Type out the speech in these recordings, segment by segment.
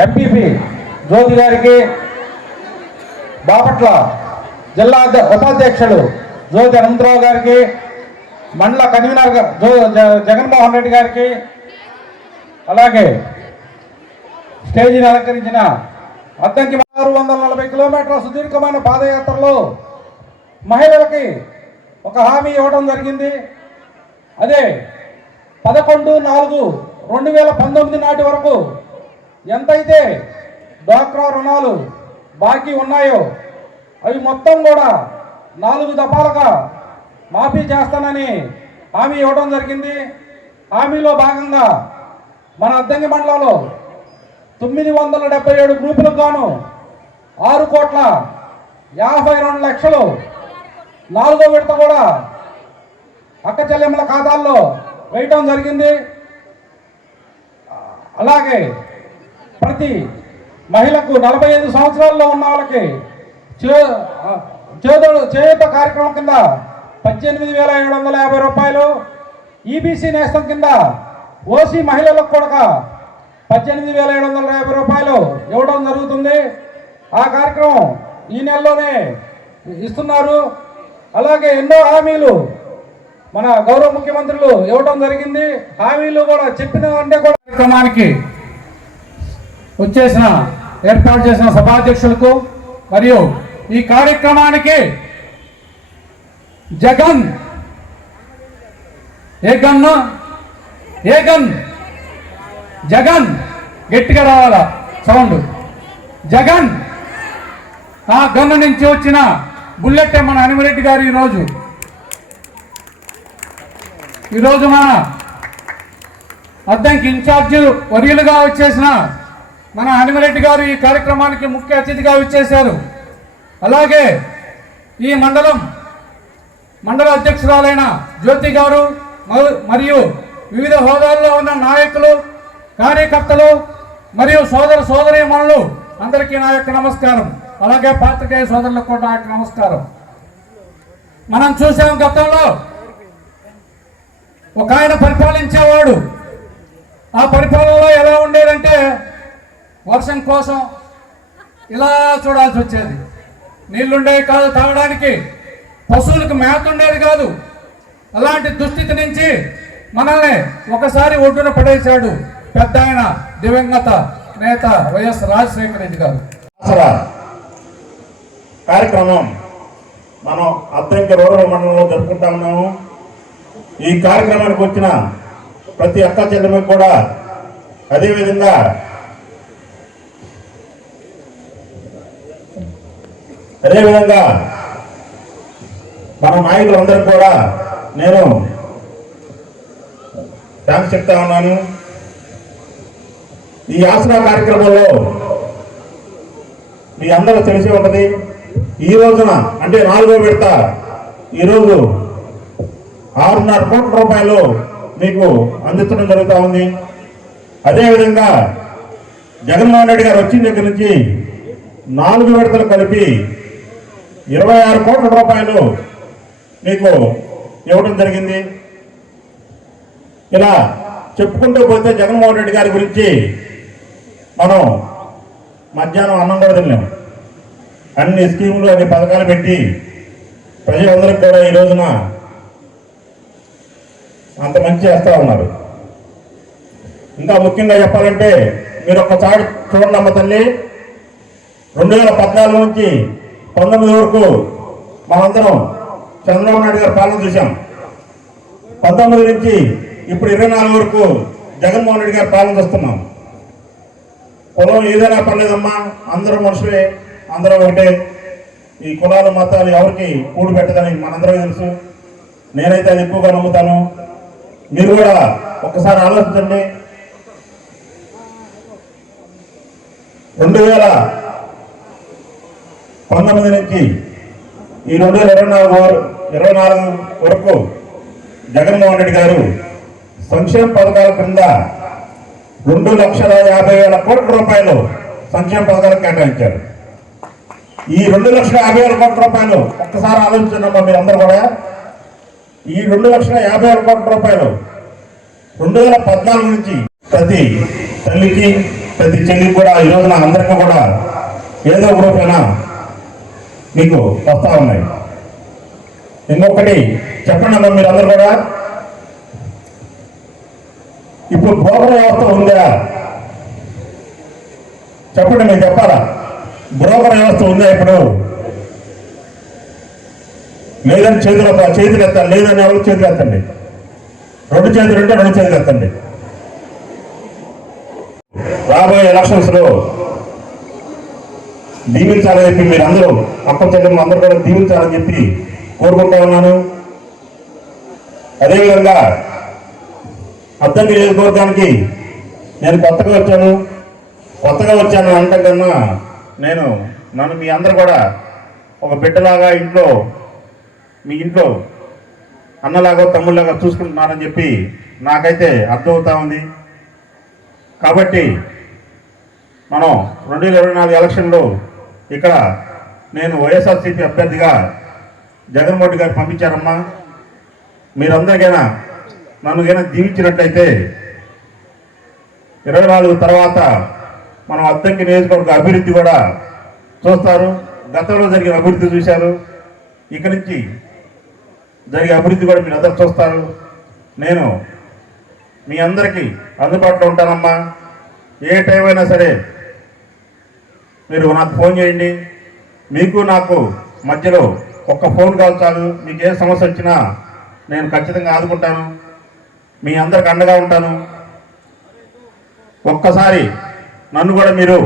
MPP జ్యోతి గారికి, బాపట్ల జిల్లా ఉపాధ్యక్షులు జ్యోతి అనంతరావు గారికి, మండల కన్వీనర్ జగన్మోహన్ రెడ్డి గారికి, అలాగే స్టేజీని అలంకరించిన అద్దంకి 640 కిలోమీటర్ల సుదీర్ఘమైన పాదయాత్రలో మహిళలకి ఒక హామీ ఇవ్వడం జరిగింది. అదే 11/4/2019 నాటి వరకు ఎంతైతే డ్వాక్రా రుణాలు బాకీ ఉన్నాయో అవి మొత్తం కూడా 4 దఫాలుగా మాఫీ చేస్తానని హామీ ఇవ్వడం జరిగింది. హామీలో భాగంగా మన అద్దంకి మండలంలో 977 గ్రూపులకు గాను 6,52,00,000 4వ విడత కూడా అక్క చెల్లెమ్మల ఖాతాల్లో వేయటం జరిగింది. అలాగే ప్రతి మహిళకు 45 సంవత్సరాల్లో ఉన్న వాళ్ళకి చేయూత కార్యక్రమం కింద 18,750 రూపాయలు, ఈబీసీ నేస్తం కింద ఓసీ మహిళలకు కూడా 18,750 రూపాయలు ఇవ్వడం జరుగుతుంది. ఆ కార్యక్రమం ఈ నెలలోనే ఇస్తున్నారు. అలాగే ఎన్నో హామీలు మన గౌరవ ముఖ్యమంత్రులు ఇవ్వడం జరిగింది. హామీలు కూడా చెప్పినవంటే కూడా కార్యక్రమానికి ఏర్పాటు చేసిన సభాధ్యక్షులకు మరియు ఈ కార్యక్రమానికి జగన్ జగన్ గట్టిగా రావాలా సౌండ్. జగన్ ఆ గన్ను నుంచి వచ్చిన బుల్లెట్ మన హనుమరెడ్డి గారు ఈరోజు మన అద్దంకి ఇన్ఛార్జి వర్యులుగా వచ్చేసిన మన హనుమరెడ్డి గారు ఈ కార్యక్రమానికి ముఖ్య అతిథిగా వచ్చేశారు. అలాగే ఈ మండల అధ్యక్షురాలైన జ్యోతి గారు మరియు వివిధ హోదాల్లో ఉన్న నాయకులు, కార్యకర్తలు మరియు సోదరీమణులు అందరికీ నా యొక్క నమస్కారం. అలాగే పాత్రికేయ సోదరులకు కూడా నా యొక్క నమస్కారం. మనం చూసాం గతంలో ఒక ఆయన పరిపాలించేవాడు. ఆ పరిపాలనలో ఎలా ఉండేదంటే వర్షం కోసం ఇలా చూడాల్సి వచ్చేది. నీళ్లుండేవి కాదు తాగడానికి, పశువులకు మేత ఉండేది కాదు. అలాంటి దుస్థితి నుంచి మనల్ని ఒకసారి ఒడ్డున పడేశాడు పెద్ద ఆయన దివంగత నేత వైఎస్ రాజశేఖర రెడ్డి గారు. కార్యక్రమం మనం అద్దంకి రూరల్ మండలంలో జరుపుకుంటా ఉన్నాము. ఈ కార్యక్రమానికి వచ్చిన ప్రతి అక్క చెల్లెమ్మకి కూడా అదేవిధంగా మన నాయకులందరికీ కూడా నేను థ్యాంక్స్ చెప్తా ఉన్నాను. ఈ ఆసరా కార్యక్రమంలో మీ అందరూ తెలిసి ఉంటుంది. ఈ రోజున అంటే 4వ విడత ఈరోజు 6.5 కోట్ల రూపాయలు మీకు అందించడం జరుగుతూ ఉంది. అదేవిధంగా జగన్మోహన్ రెడ్డి గారు వచ్చిన దగ్గర నుంచి 4 విడతలు కలిపి 26 కోట్ల రూపాయలు మీకు ఇవ్వడం జరిగింది. ఇలా చెప్పుకుంటూ పోతే జగన్మోహన్ రెడ్డి గారి గురించి మనం మధ్యాహ్నం అన్నం కూడా తిన్నాం. అన్ని స్కీములు అన్ని పథకాలు పెట్టి ప్రజలందరికీ కూడా ఈ రోజున అంత మంచి చేస్తూ ఉన్నారు. ఇంకా ముఖ్యంగా చెప్పాలంటే మీరు ఒక్కసారి చూడండి అమ్మ తల్లి, 2014 నుంచి 19 వరకు మనందరం చంద్రబాబు నాయుడు గారి పాలన చూసాం. 19 నుంచి ఇప్పుడు 24 వరకు జగన్మోహన్ రెడ్డి గారి పాలన చూస్తున్నాం. కులం ఏదైనా పర్లేదమ్మా, అందరూ మనుషులే, అందరూ ఒకటే. ఈ కులాలు మతాలు ఎవరికి కూడు పెట్టదని మనందరూ తెలుసు. నేనైతే అది ఎక్కువగా నమ్ముతాను. మీరు కూడా ఒక్కసారి ఆలోచించండి. 2019 నుంచి ఈ 2024 వరకు జగన్మోహన్ రెడ్డి గారు సంక్షేమ పథకాల క్రింద 2,50,000 కోట్ల రూపాయలు సంక్షేమ పథకాలకు కేటాయించారు. ఈ 2,50,000 కోట్ల రూపాయలు ఒక్కసారి ఆలోచించండి మీరు అందరూ కూడా. ఈ 2,50,000 కోట్ల రూపాయలు 2014 నుంచి ప్రతి తల్లికి ప్రతి చెల్లికి కూడా ఈ రోజున అందరికీ కూడా ఏదో ఒక రూపైనా మీకు వస్తూ ఉన్నాయి. ఇంకొకటి చెప్పండి అమ్మా, మీరు అందరూ కూడా ఇప్పుడు బ్రోకర్ వ్యవస్థ ఉందా? చెప్పండి, మీరు చెప్పాలా? బ్రోకర్ వ్యవస్థ ఉందా ఇప్పుడు? లేదని చేతులు ఎత్తండి, లేదని ఎవరు చేతులు ఎత్తండి. 2 చేతులు ఉంటే 2 చేతులు ఎత్తండి. రాబోయే ఎలక్షన్స్ లో దీవించాలని చెప్పి మీరు అందరూ అక్క చెల్లెమ్మ అందరూ కూడా దీవించాలని చెప్పి కోరుకుంటా ఉన్నాను. అదేవిధంగా అద్దంకి నియోజకవర్గానికి నేను కొత్తగా వచ్చాను అంటే కన్నా నన్ను మీ అందరూ కూడా ఒక బిడ్డలాగా మీ ఇంట్లో అన్నలాగా తమ్ముళ్ళలాగా చూసుకుంటున్నారని చెప్పి నాకైతే అర్థమవుతా ఉంది. కాబట్టి మనం 2024 ఎలక్షన్లో ఇక్కడ నేను వైఎస్ఆర్సీపీ అభ్యర్థిగా జగన్మోహన్ రెడ్డి గారు పంపించారమ్మా. మీరందరికైనా నన్ను దీవించినట్లయితే 24 తర్వాత మనం అద్దంకి నియోజకవర్గ అభివృద్ధి కూడా చూస్తారు. గతంలో జరిగిన అభివృద్ధి చూశారు, ఇక్కడి నుంచి జరిగే అభివృద్ధి కూడా మీరు అందరూ చూస్తారు. నేను మీ అందరికీ అందుబాటులో ఉంటానమ్మా. ఏ టైం అయినా సరే మీరు నాకు ఫోన్ చేయండి. మీకు నాకు మధ్యలో ఒక్క ఫోన్ కాల్ చాలు. మీకు ఏ సమస్య వచ్చినా నేను ఖచ్చితంగా ఆదుకుంటాను, మీ అందరికి అండగా ఉంటాను. ఒక్కసారి నన్ను కూడా మీరు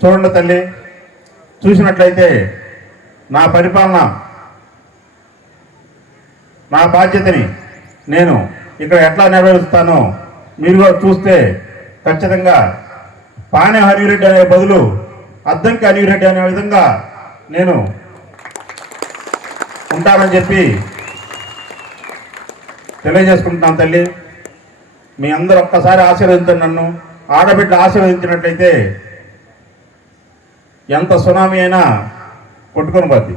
చూడండి తల్లి. చూసినట్లయితే నా పరిపాలన, నా బాధ్యతని నేను ఇక్కడ ఎట్లా నెరవేరుస్తానో మీరు కూడా చూస్తే ఖచ్చితంగా పానె హరిరెడ్డి అనే బదులు అద్దంకి హరిరెడ్డి అనే విధంగా నేను ఉంటానని చెప్పి తెలియజేసుకుంటున్నాను తల్లి. మీ అందరూ ఒక్కసారి ఆశీర్వదించండి. నన్ను ఆడబిడ్డ ఆశీర్వదించినట్లయితే ఎంత సునామీ అయినా కొట్టుకొని పోద్ది.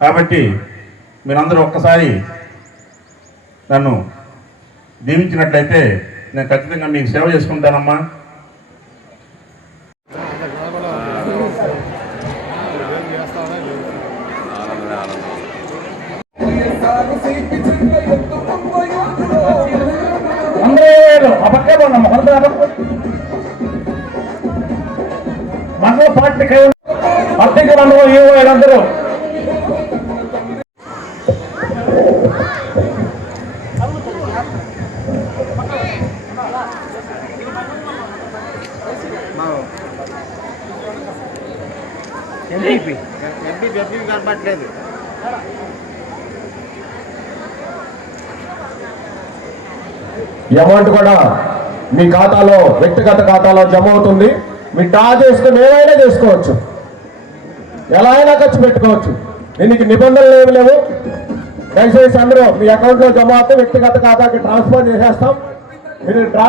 కాబట్టి మీరందరూ ఒక్కసారి నన్ను దీవించినట్లయితే నేను ఖచ్చితంగా మీకు సేవ చేసుకుంటానమ్మా. మండల పార్టీకి అద్దెకి మండలం వీళ్ళందరూ కనపట్లేదు. అమౌంట్ కూడా మీ ఖాతాలో, వ్యక్తిగత ఖాతాలో జమ అవుతుంది. మీరు డ్రా చేసుకుని ఏమైనా చేసుకోవచ్చు, ఎలా అయినా ఖర్చు పెట్టుకోవచ్చు. దీనికి నిబంధనలు ఏమి లేవు. దయచేసి అందరూ మీ అకౌంట్లో జమ అవుతే వ్యక్తిగత ఖాతాకి ట్రాన్స్ఫర్ చేసేస్తాం. మీరు డ్రా